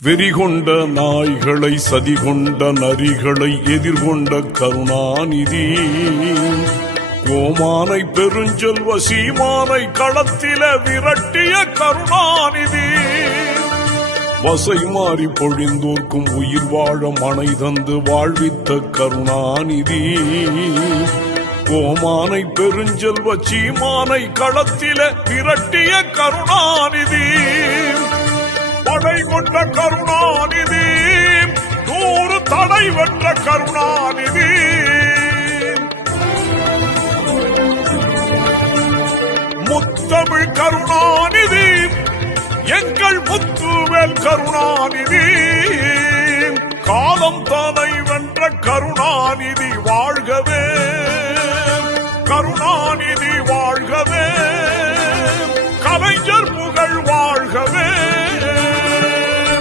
வெறிகொண்ட நாய்களை சதிகொண்ட நரிகளை எதிர்கொண்ட கருணாநிதி கோமானை பெருஞ்செல்வ சீமானை களத்தில விரட்டிய கருணாநிதி வசை மாறி பொழிந்தோர்க்கும் உயிர் வாழ மனை தந்து வாழ்வித்த கருணாநிதி கோமானை பெருஞ்செல்வ சீமானை களத்தில விரட்டிய கருணாநிதி படை கொண்ட கருணாநிதி 100 தடை வென்ற கருணாநிதி முத்தமிழ் கருணாநிதி எங்கள் முத்துவேல் கருணாநிதி காலம் தானை வென்ற கருணாநிதி வாழ்கவே கருணாநிதி